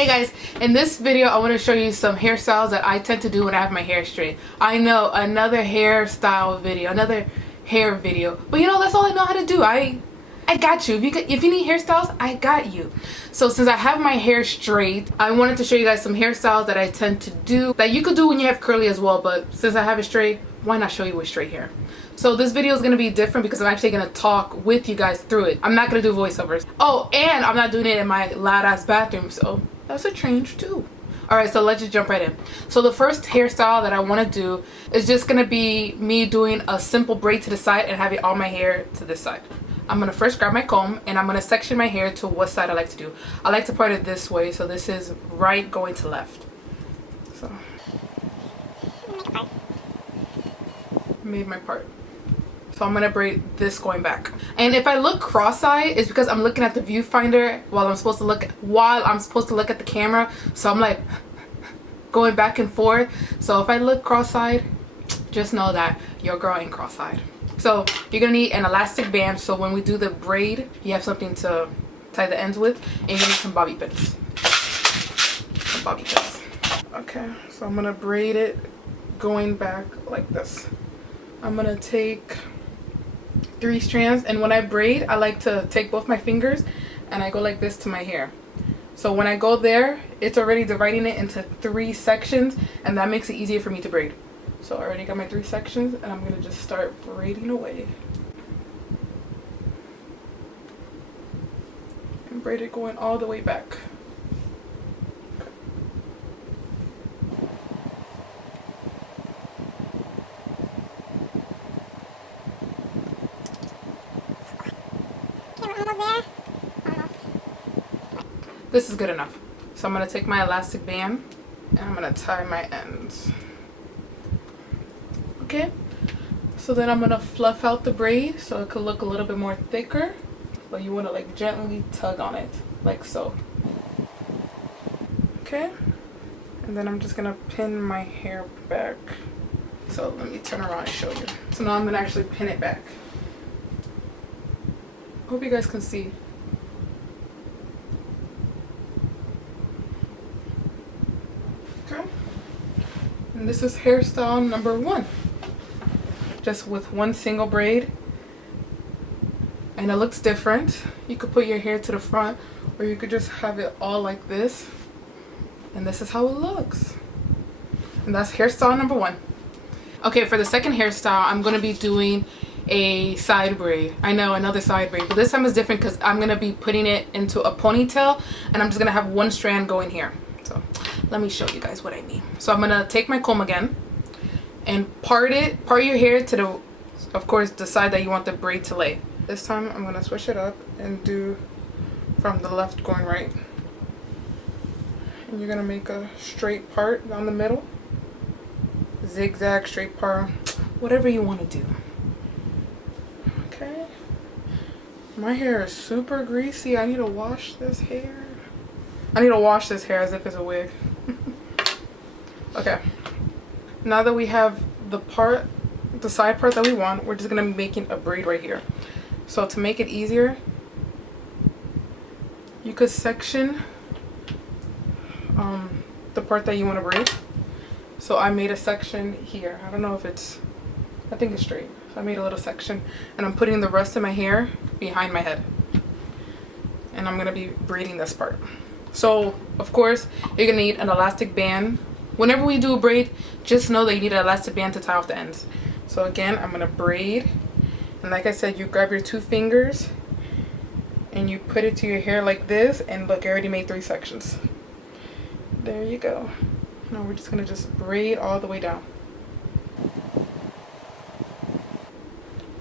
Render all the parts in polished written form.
Hey guys, in this video I want to show you some hairstyles that I tend to do when I have my hair straight. I know, another hairstyle video, another hair video, but you know, that's all I know how to do. I got you. If you need hairstyles, I got you. So since I have my hair straight, I wanted to show you guys some hairstyles that I tend to do that you could do when you have curly as well, but since I have it straight, why not show you with straight hair? So this video is going to be different because I'm actually going to talk with you guys through it. I'm not going to do voiceovers. Oh, and I'm not doing it in my loud ass bathroom, so that's a change too. Alright, so let's just jump right in. So the first hairstyle that I want to do is just going to be me doing a simple braid to the side and having all my hair to this side. I'm going to first grab my comb and I'm going to section my hair to what side I like to do. I like to part it this way, so this is right going to left. So made my part. So I'm gonna braid this going back. And if I look cross-eyed, it's because I'm looking at the viewfinder while I'm supposed to look at the camera. So I'm like going back and forth. So if I look cross-eyed, just know that your girl ain't cross-eyed. So you're gonna need an elastic band, so when we do the braid, you have something to tie the ends with, and you need some bobby pins. Okay, so I'm gonna braid it going back like this. I'm gonna take 3 strands, and when I braid, I like to take both my fingers and I go like this to my hair. So when I go there, it's already dividing it into 3 sections, and that makes it easier for me to braid. So I already got my 3 sections, and I'm gonna just start braiding away. And braid it going all the way back. This is good enough. So I'm going to take my elastic band and I'm going to tie my ends. Okay, so then I'm going to fluff out the braid so it could look a little bit more thicker, but you want to like gently tug on it like so. Okay, and then I'm just going to pin my hair back. So let me turn around and show you. So now I'm going to actually pin it back. Hope you guys can see. And this is hairstyle number 1, just with 1 single braid, and it looks different. You could put your hair to the front, or you could just have it all like this, and this is how it looks. And that's hairstyle number 1. Okay, for the second hairstyle, I'm going to be doing a side braid. I know, another side braid, but this time is different because I'm going to be putting it into a ponytail, and I'm just going to have 1 strand going here. So let me show you guys what I mean. So I'm gonna take my comb again and part your hair to the, of course, the side that you want the braid to lay. This time I'm gonna switch it up and do from the left going right. And you're gonna make a straight part down the middle, zigzag, straight part, whatever you want to do. Okay, my hair is super greasy. I need to wash this hair. I need to wash this hair as if it's a wig. Okay, now that we have the side part that we want, we're just gonna be making a braid right here. So to make it easier, you could section the part that you want to braid. So I made a section here. I don't know if I think it's straight. So I made a little section, and I'm putting the rest of my hair behind my head, and I'm gonna be braiding this part. So of course you're gonna need an elastic band. Whenever we do a braid, just know that you need an elastic band to tie off the ends. So again, I'm gonna braid, and like I said, you grab your 2 fingers and you put it to your hair like this, and look, I already made 3 sections. There you go. Now we're just gonna just braid all the way down.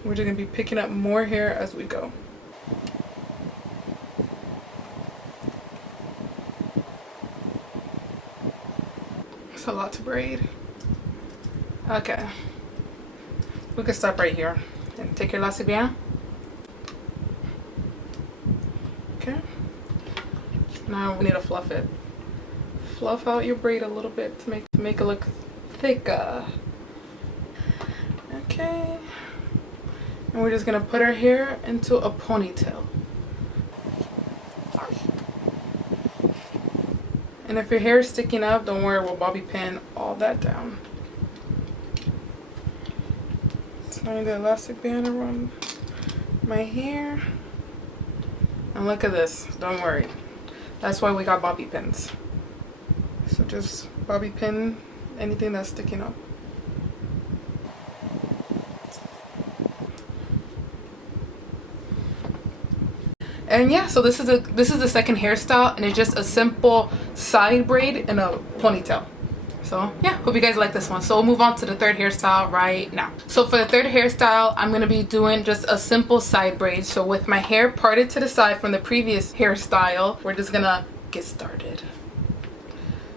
We're just gonna be picking up more hair as we go. It's a lot to braid. Okay, we can stop right here and take your elastic band. Okay, now we need to fluff it. Fluff out your braid a little bit to make it look thicker. Okay, and we're just gonna put our hair into a ponytail. And if your hair is sticking up, don't worry, we'll bobby pin all that down. Tying the elastic band around my hair. And look at this, don't worry. That's why we got bobby pins. So just bobby pin anything that's sticking up. And yeah, so this is the second hairstyle, and it's just a simple side braid and a ponytail. So yeah, hope you guys like this one. So we'll move on to the third hairstyle right now. So for the third hairstyle, I'm gonna be doing just a simple side braid. So with my hair parted to the side from the previous hairstyle, we're just gonna get started.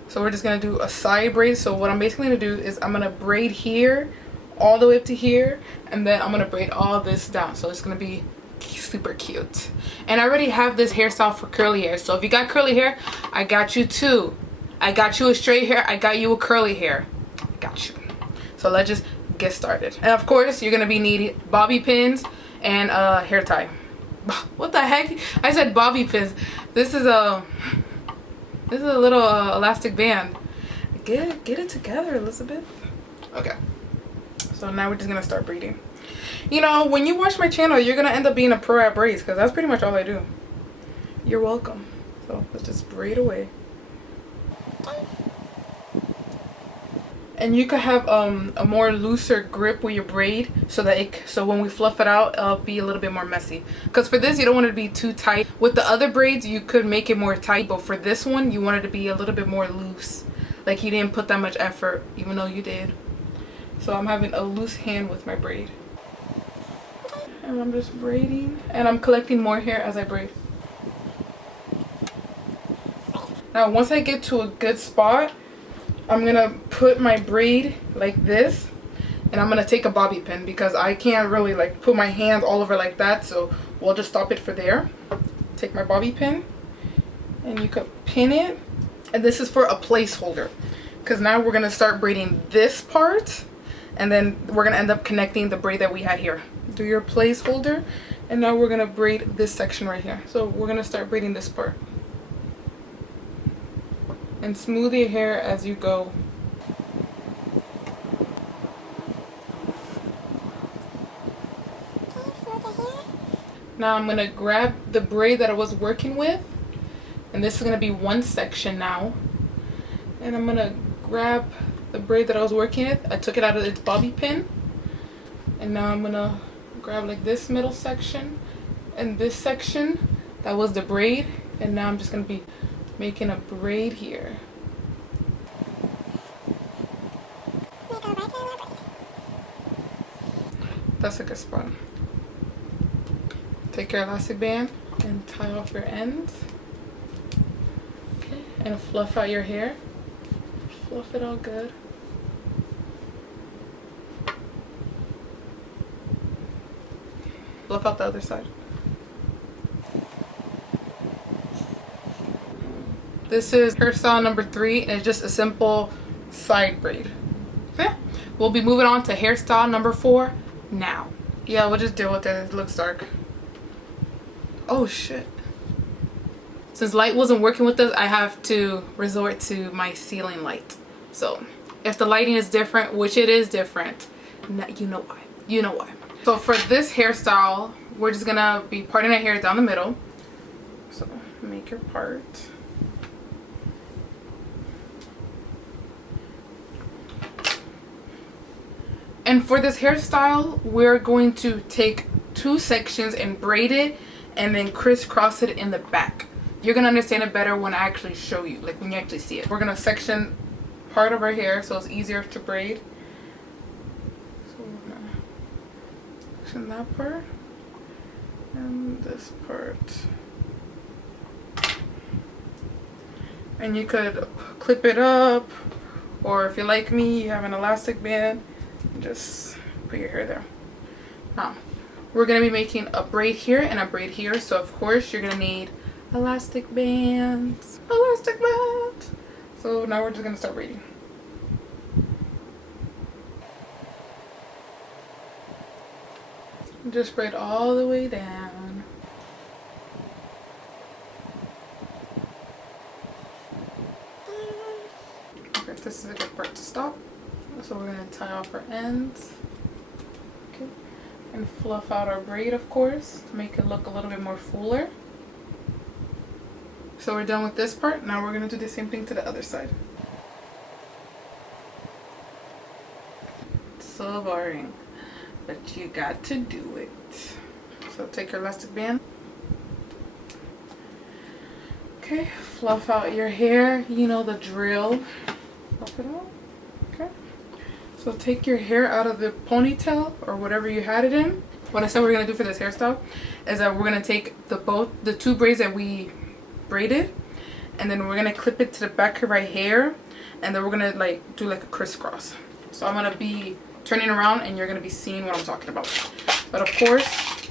So we're just gonna do a side braid. So what I'm basically gonna do is I'm gonna braid here all the way up to here, and then I'm gonna braid all this down. So it's gonna be super cute. And I already have this hairstyle for curly hair, so if you got curly hair, I got you too. I got you a straight hair, I got you a curly hair. Got you. So let's just get started. And of course you're gonna be needing bobby pins and a hair tie. What the heck? I said bobby pins. This is a little elastic band. Get it together, Elizabeth. Okay, so now we're just gonna start braiding. You know, when you watch my channel, you're gonna end up being a pro at braids, because that's pretty much all I do. You're welcome. So let's just braid away. And you could have a more looser grip with your braid, so that so when we fluff it out, it'll be a little bit more messy. Because for this, you don't want it to be too tight. With the other braids, you could make it more tight, but for this one, you want it to be a little bit more loose. Like you didn't put that much effort, even though you did. So I'm having a loose hand with my braid. And I'm just braiding, and I'm collecting more hair as I braid. Now once I get to a good spot, I'm gonna put my braid like this, and I'm gonna take a bobby pin because I can't really like put my hand all over like that, so we'll just stop it for there. Take my bobby pin, and you could pin it, and this is for a placeholder, because now we're gonna start braiding this part, and then we're gonna end up connecting the braid that we had here. Do your placeholder, and now we're gonna braid this section right here. So we're gonna start braiding this part, and smooth your hair as you go. Now I'm gonna grab the braid that I was working with, and this is gonna be one section now, and I'm gonna grab the braid that I was working with. I took it out of its bobby pin, and now I'm gonna grab like this middle section and this section that was the braid, and now I'm just gonna be making a braid here. That's a good spot. Take your elastic band and tie off your ends. Okay, and fluff out your hair. Fluff it all good. Fluff out the other side. This is hairstyle number 3, and it's just a simple side braid. Okay, we'll be moving on to hairstyle number 4 now. Yeah, we'll just deal with it. It looks dark. Oh shit. Since light wasn't working with us, I have to resort to my ceiling light. So if the lighting is different, which it is different, you know why. You know why. So for this hairstyle, we're just gonna be parting our hair down the middle. So make your part. And for this hairstyle, we're going to take 2 sections and braid it, and then crisscross it in the back. You're gonna understand it better when I actually show you, like when you actually see it. We're gonna section part of our hair so it's easier to braid. So we're gonna section that part and this part. And you could clip it up, or if you're like me, you have an elastic band, just put your hair there. Now we're gonna be making a braid here and a braid here, so of course you're gonna need elastic bands. Elastic bands. So now we're just gonna start braiding. Just braid all the way down. Okay, this is a good part to stop. So we're gonna tie off our ends. Okay, and fluff out our braid, of course, to make it look a little bit more fuller. So we're done with this part. Now we're gonna do the same thing to the other side. So boring, but you got to do it. So take your elastic band. Okay, fluff out your hair. You know the drill. Fluff it out. Okay. So take your hair out of the ponytail or whatever you had it in. What I said we're gonna do for this hairstyle is that we're gonna take the two braids that we braided, and then we're gonna clip it to the back of our hair, and then we're gonna like do like a crisscross. So I'm gonna be turning around and you're gonna be seeing what I'm talking about. But of course,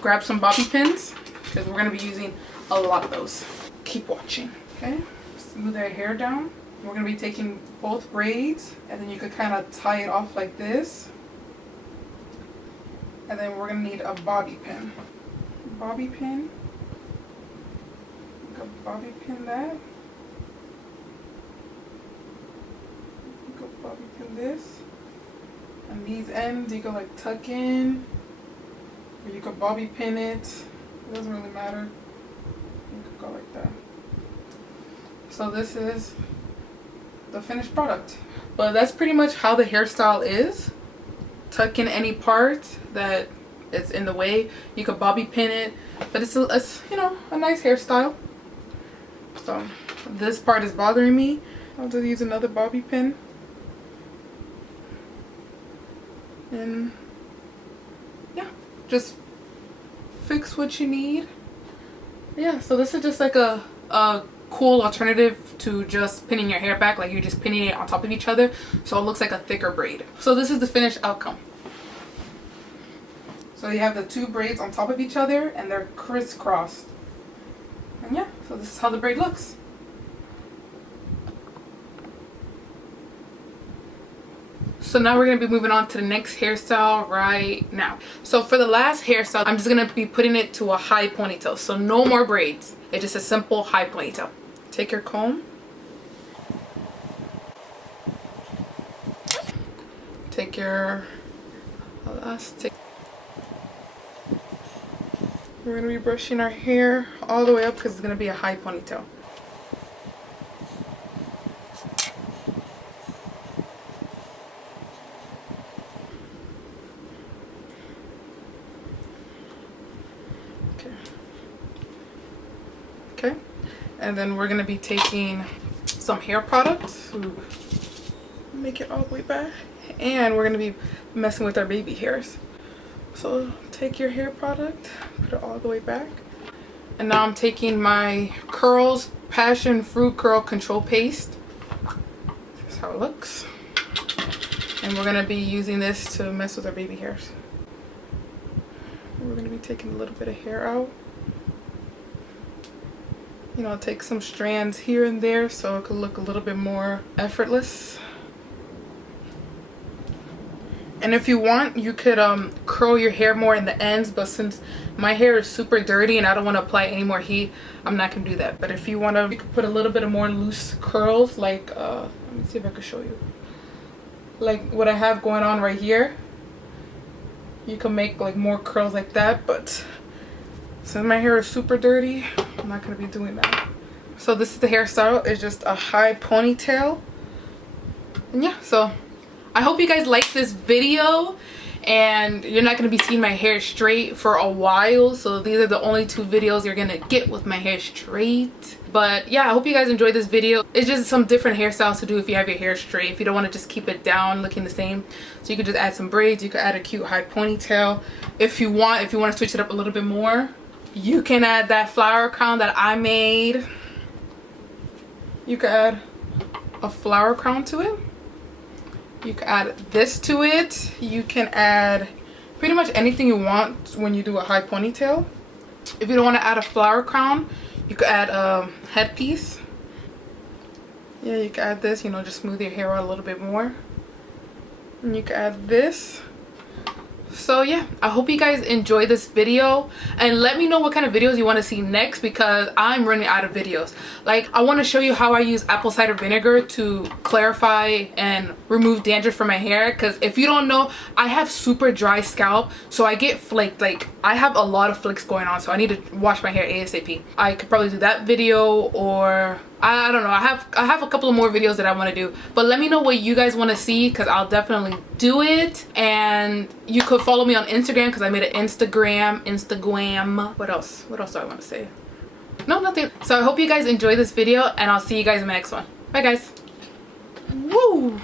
grab some bobby pins because we're gonna be using a lot of those. Keep watching. Okay, smooth our hair down. We're gonna be taking both braids, and then you could kind of tie it off like this, and then we're gonna need a bobby pin. Bobby pin. You could bobby pin that. You could bobby pin this, and these ends you could like tuck in, or you could bobby pin it. It doesn't really matter. You could go like that. So this is the finished product. But that's pretty much how the hairstyle is. Tuck in any part that is in the way. You could bobby pin it, but it's you know, a nice hairstyle. So this part is bothering me. I'll just use another bobby pin. And yeah, just fix what you need. Yeah, so this is just like a cool alternative to just pinning your hair back, like you're just pinning it on top of each other, so it looks like a thicker braid. So this is the finished outcome. So you have the two braids on top of each other and they're crisscrossed. And yeah, so this is how the braid looks. So now we're going to be moving on to the next hairstyle right now. So for the last hairstyle, I'm just going to be putting it to a high ponytail. So no more braids. It's just a simple high ponytail. Take your comb. Take your elastic. We're going to be brushing our hair all the way up because it's going to be a high ponytail. Okay, and then we're going to be taking some hair product to make it all the way back, and we're going to be messing with our baby hairs. So take your hair product, put it all the way back, and now I'm taking my Curls Passion Fruit Curl Control Paste. This is how it looks, and we're going to be using this to mess with our baby hairs. We're going to be taking a little bit of hair out. You know, take some strands here and there so it could look a little bit more effortless. And if you want, you could curl your hair more in the ends, but since my hair is super dirty and I don't want to apply any more heat, I'm not gonna do that. But if you want to, you could put a little bit of more loose curls, like let me see if I can show you, like what I have going on right here. You can make like more curls like that, but since my hair is super dirty, I'm not going to be doing that. So this is the hairstyle. It's just a high ponytail. And yeah, so I hope you guys like this video. And you're not going to be seeing my hair straight for a while. So these are the only two videos you're going to get with my hair straight. But yeah, I hope you guys enjoyed this video. It's just some different hairstyles to do if you have your hair straight. If you don't want to just keep it down looking the same. So you could just add some braids. You could add a cute high ponytail. If you want to switch it up a little bit more, you can add that flower crown that I made. You could add a flower crown to it. You can add this to it. You can add pretty much anything you want when you do a high ponytail. If you don't want to add a flower crown, you could add a headpiece. Yeah, you can add this, you know, just smooth your hair out a little bit more. And you can add this. So yeah, I hope you guys enjoy this video, and let me know what kind of videos you want to see next, because I'm running out of videos. Like, I want to show you how I use apple cider vinegar to clarify and remove dandruff from my hair, because if you don't know, I have super dry scalp, so I get flaked. Like, I have a lot of flakes going on, so I need to wash my hair ASAP. I could probably do that video, or I don't know. I have a couple of more videos that I want to do, but let me know what you guys want to see, because I'll definitely do it. And you could follow me on Instagram, because I made an Instagram. What else do I want to say? No, nothing. So I hope you guys enjoy this video, and I'll see you guys in my next one. Bye guys. Woo!